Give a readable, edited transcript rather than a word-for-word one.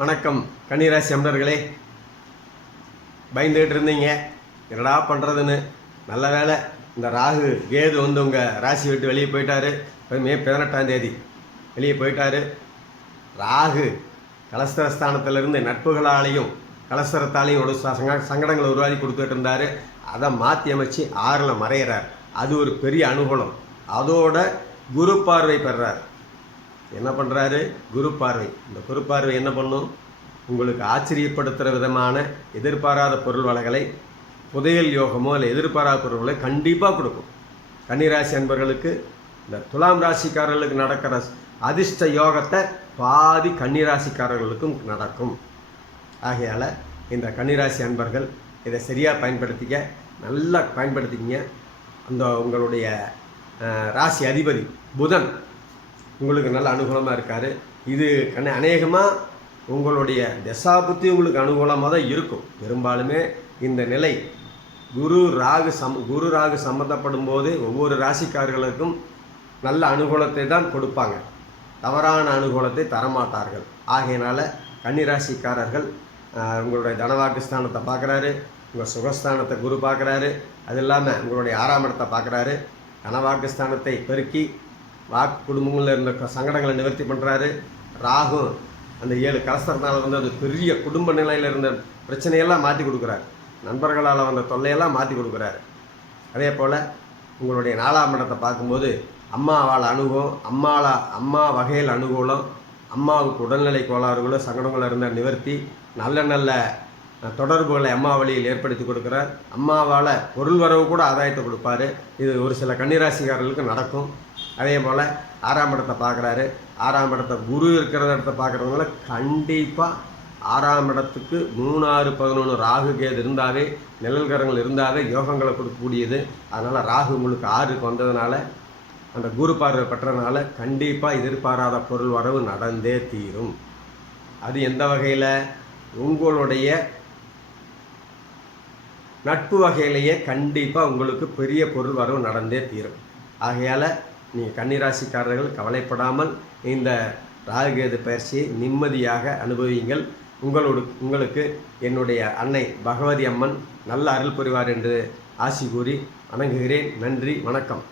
வணக்கம் கன்னிராசி அன்பர்களே. பயந்துகிட்டு இருந்தீங்க என்னடா பண்ணுறதுன்னு. நல்ல வேலை, இந்த ராகு கேது உங்கள் ராசி விட்டு வெளியே போயிட்டாரு. மே 18ஆம் தேதி வெளியே போயிட்டாரு. ராகு கலஸ்தரஸ்தானத்திலிருந்து நட்புகளாலையும் கலஸ்தரத்தாலையும் ஒரு சங்கடங்களை உருவாக்கி கொடுத்துட்டு இருந்தார். அதை மாற்றி அமைச்சு 6ல் மறையிறார். அது ஒரு பெரிய அனுகூலம். அதோட குரு பார்வை பெறார். என்ன பண்ணுறாரு? குரு பார்வை. இந்த குரு பார்வை என்ன பண்ணும்? உங்களுக்கு ஆச்சரியப்படுத்துகிற விதமான எதிர்பாராத பொருள் வளங்களை, புதையல் யோகமோ இல்லை எதிர்பாராத பொருள்களை கண்டிப்பாக கொடுக்கும். கன்னிராசி அன்பர்களுக்கு, இந்த துலாம் ராசிக்காரர்களுக்கு நடக்கிற அதிர்ஷ்ட யோகத்தை பாதி கன்னிராசிக்காரர்களுக்கும் நடக்கும். ஆகையால் இந்த கன்னிராசி அன்பர்கள் இதை சரியாக பயன்படுத்திக்க, நல்லா பயன்படுத்திக்கிங்க. அந்த உங்களுடைய ராசி அதிபதி புதன் உங்களுக்கு நல்ல அனுகூலமாக இருக்கார். இது அநேகமாக உங்களுடைய தசாபுத்தி உங்களுக்கு அனுகூலமாக தான் இருக்கும். பெரும்பாலுமே இந்த நிலை குரு ராகு சம்மந்தப்படும் போது ஒவ்வொரு ராசிக்காரர்களுக்கும் நல்ல அனுகூலத்தை தான் கொடுப்பாங்க. தவறான அனுகூலத்தை தரமாட்டார்கள். ஆகையினால் கன்னிராசிக்காரர்கள் உங்களுடைய தனவாக்கு ஸ்தானத்தை பார்க்குறாரு, உங்கள் சுகஸ்தானத்தை குரு பார்க்குறாரு. அது இல்லாமல் உங்களுடைய 6ஆம் இடத்தை பார்க்குறாரு. தனவாக்கு ஸ்தானத்தை பெருக்கி வாக்கு குடும்பங்களில் இருந்த சங்கடங்களை நிவர்த்தி பண்ணுறாரு. ராகு அந்த 7 கலஸ்தரத்தால் வந்து அது பெரிய குடும்ப நிலையில் இருந்த பிரச்சனையெல்லாம் மாற்றி கொடுக்குறாரு. நண்பர்களால் வந்த தொல்லையெல்லாம் மாற்றி கொடுக்குறாரு. அதே போல் உங்களுடைய 4ஆம் இடத்தை பார்க்கும்போது அம்மாவால் அனுகூலம், அம்மா வகையில் அனுகூலம், அம்மாவுக்கு உடல்நிலை கோளாறுகளோ சங்கடங்களோ இருந்த நிவர்த்தி, நல்ல நல்ல தொடர்புகளை அம்மா வழியில் ஏற்படுத்தி கொடுக்குறார். அம்மாவால் பொருள் வரவு கூட ஆதாயத்தை கொடுப்பாரு. இது ஒரு சில கன்னிராசிக்காரர்களுக்கு நடக்கும். அதே போல் 6ஆம் இடத்தை பார்க்குறாரு. 6ஆம் இடத்தை குரு இருக்கிற இடத்த பார்க்குறதுனால கண்டிப்பாக 6ஆம் இடத்துக்கு 3, 6, 11 ராகு கேது இருந்தாவே, நிழல்கரங்கள் இருந்தாவே யோகங்களை கொடுக்கக்கூடியது. அதனால் ராகு உங்களுக்கு 6க்கு வந்ததுனால, அந்த குரு பார்வை பெற்றதுனால கண்டிப்பாக எதிர்பாராத பொருள் வரவு நடந்தே தீரும். அது எந்த வகையில்? உங்களுடைய நட்பு வகையிலேயே கண்டிப்பாக உங்களுக்கு பெரிய பொருள் வரவு நடந்தே தீரும். ஆகையால் நீங்கள் கன்னிராசிக்காரர்கள் கவலைப்படாமல் இந்த ராகுகேது பயிற்சியை நிம்மதியாக அனுபவியுங்கள். உங்களுக்கு என்னுடைய அன்னை பகவதி அம்மன் நல்ல அருள் புரிவார் என்று ஆசி கூறி வணங்குகிறேன். நன்றி, வணக்கம்.